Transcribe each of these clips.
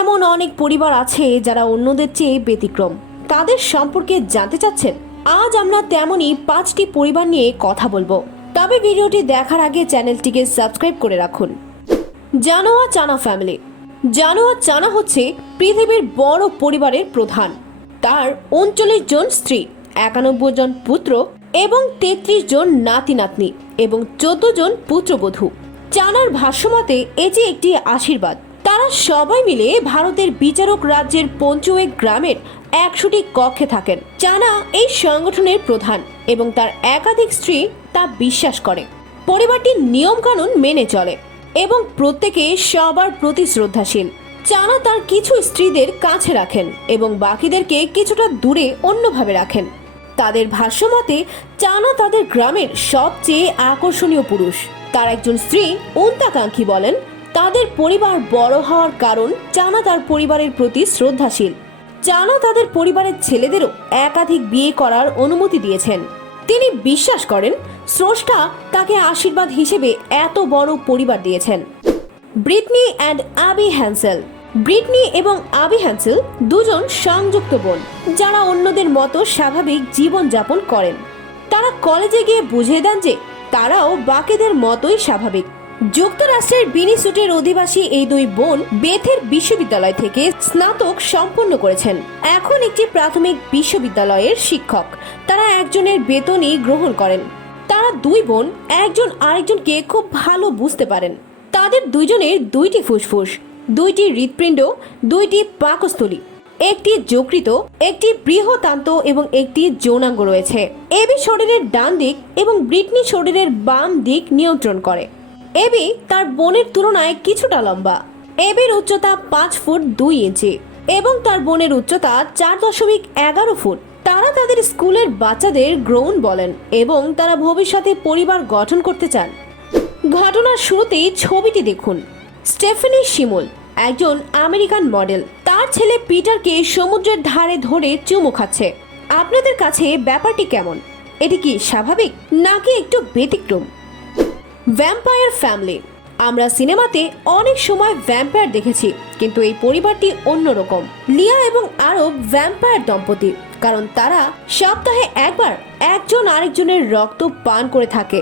এমন অনেক পরিবার আছে যারা অন্যদের চেয়ে ব্যতিক্রম। তাদের সম্পর্কে জানতে চাচ্ছেন? আজ আমরা তেমনই 5টি পরিবার নিয়ে কথা বলবো। তবে ভিডিওটি দেখার আগে চ্যানেলটিকে সাবস্ক্রাইব করে রাখুন। জানোয়া চানা ফ্যামিলি। জানোয়া চানা হচ্ছে পৃথিবীর বড় পরিবারের প্রধান। তার 39 জন স্ত্রী, 91 জন পুত্র এবং 33 জন নাতি নাতনি এবং 14 জন পুত্রবধূ। চানার ভাষ্যমতে এটি একটি আশীর্বাদ। তারা সবাই মিলে ভারতের বিচারক রাজ্যের পঞ্চুয়েক গ্রামের 100টি কক্ষে থাকেন। চানা এই সংগঠনের প্রধান এবং তার একাধিক স্ত্রী তা বিশ্বাস করে। পরিবারটি নিয়মকানুন মেনে চলে এবং প্রত্যেকে সবার প্রতি শ্রদ্ধাশীল। চানা তার কিছু স্ত্রীদের কাছে রাখেন এবং বাকিদেরকে কিছুটা দূরে অন্যভাবে রাখেন। তাদের ভাষ্যমতে চানা তাদের গ্রামের সবচেয়ে আকর্ষণীয় পুরুষ। তার একজন স্ত্রী উন্তাকাঙ্ক্ষী বলেন, তাদের পরিবার বড় হওয়ার কারণ চানা তার পরিবারের প্রতি শ্রদ্ধাশীল। চানা তাদের পরিবারের ছেলেদেরও একাধিক বিয়ে করার অনুমতি দিয়েছেন। তিনি বিশ্বাস করেন স্রষ্টা তাকে আশীর্বাদ হিসেবে এত বড় পরিবার দিয়েছেন। ব্রিটনি অ্যান্ড আবি হ্যান্সেল। ব্রিটনি এবং আবি হ্যান্সেল দুজন সংযুক্ত বোন যারা অন্যদের মতো স্বাভাবিক জীবন যাপন করেন। তারা কলেজে গিয়ে বুঝিয়ে দেন যে তারাও বাকিদের মতোই স্বাভাবিক। যুক্তরাষ্ট্রের মিনেসোটার অধিবাসী এই দুই বোন বেথের বিশ্ববিদ্যালয় থেকে স্নাতক সম্পন্ন করেছেন। এখন একটি প্রাথমিক বিশ্ববিদ্যালয়ের শিক্ষক। তারা একজনের বেতনই গ্রহণ করেন। তারা দুই বোন একজন আরেকজনকে খুব ভালো বুঝতে পারেন। তাদের দুইজনের 2টি ফুসফুস, 2টি হৃৎপিণ্ড, 2টি পাকস্থলী, একটি যকৃত, একটি বৃহদান্ত এবং একটি যৌনাঙ্গ রয়েছে। এবি শরীরের ডান দিক এবং ব্রিটনি শরীরের বাম দিক নিয়ন্ত্রণ করে। এবি তার বোনের তুলনায় কিছুটা লম্বা। এবির উচ্চতা 5 ফুট 2 ইঞ্চি এবং তার বোনের উচ্চতা 4.11 ফুট। তারা তাদের স্কুলের বাচ্চাদের গ্রোন বলেন এবং তারা ভবিষ্যতে পরিবার গঠন করতে চান। ঘটনার শুরুতেই ছবিটি দেখুন। স্টেফেনি শিমুল একজন আমেরিকান মডেল। তার ছেলে পিটারকে সমুদ্রের ধারে ধরে চুমু খাচ্ছে। আপনাদের কাছে ব্যাপারটি কেমন? এটি কি স্বাভাবিক নাকি একটু ব্যতিক্রম? Vampire family. আমরা সিনেমাতে অনেক সময় ভ্যাম্পায়ার দেখেছি, কিন্তু এই পরিবারটি অন্যরকম। লিয়া এবং আরব ভ্যাম্পায়ার দম্পতি, কারণ তারা সপ্তাহে একবার একজন আরেকজনের রক্ত পান করে থাকে।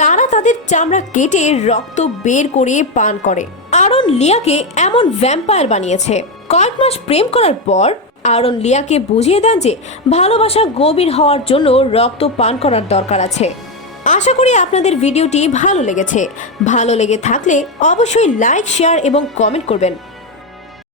তারা তাদের চামড়া কেটে রক্ত বের করে পান করে। আরন লিয়াকে এমন ভ্যাম্পায়ার বানিয়েছে। কয়েক মাস প্রেম করার পর আরন লিয়াকে বুঝিয়ে দেন যে ভালোবাসা গভীর হওয়ার জন্য রক্ত পান করার দরকার আছে। আশা করি আপনাদের ভিডিওটি ভালো লেগেছে। ভালো লেগে থাকলে অবশ্যই লাইক, শেয়ার এবং কমেন্ট করবেন।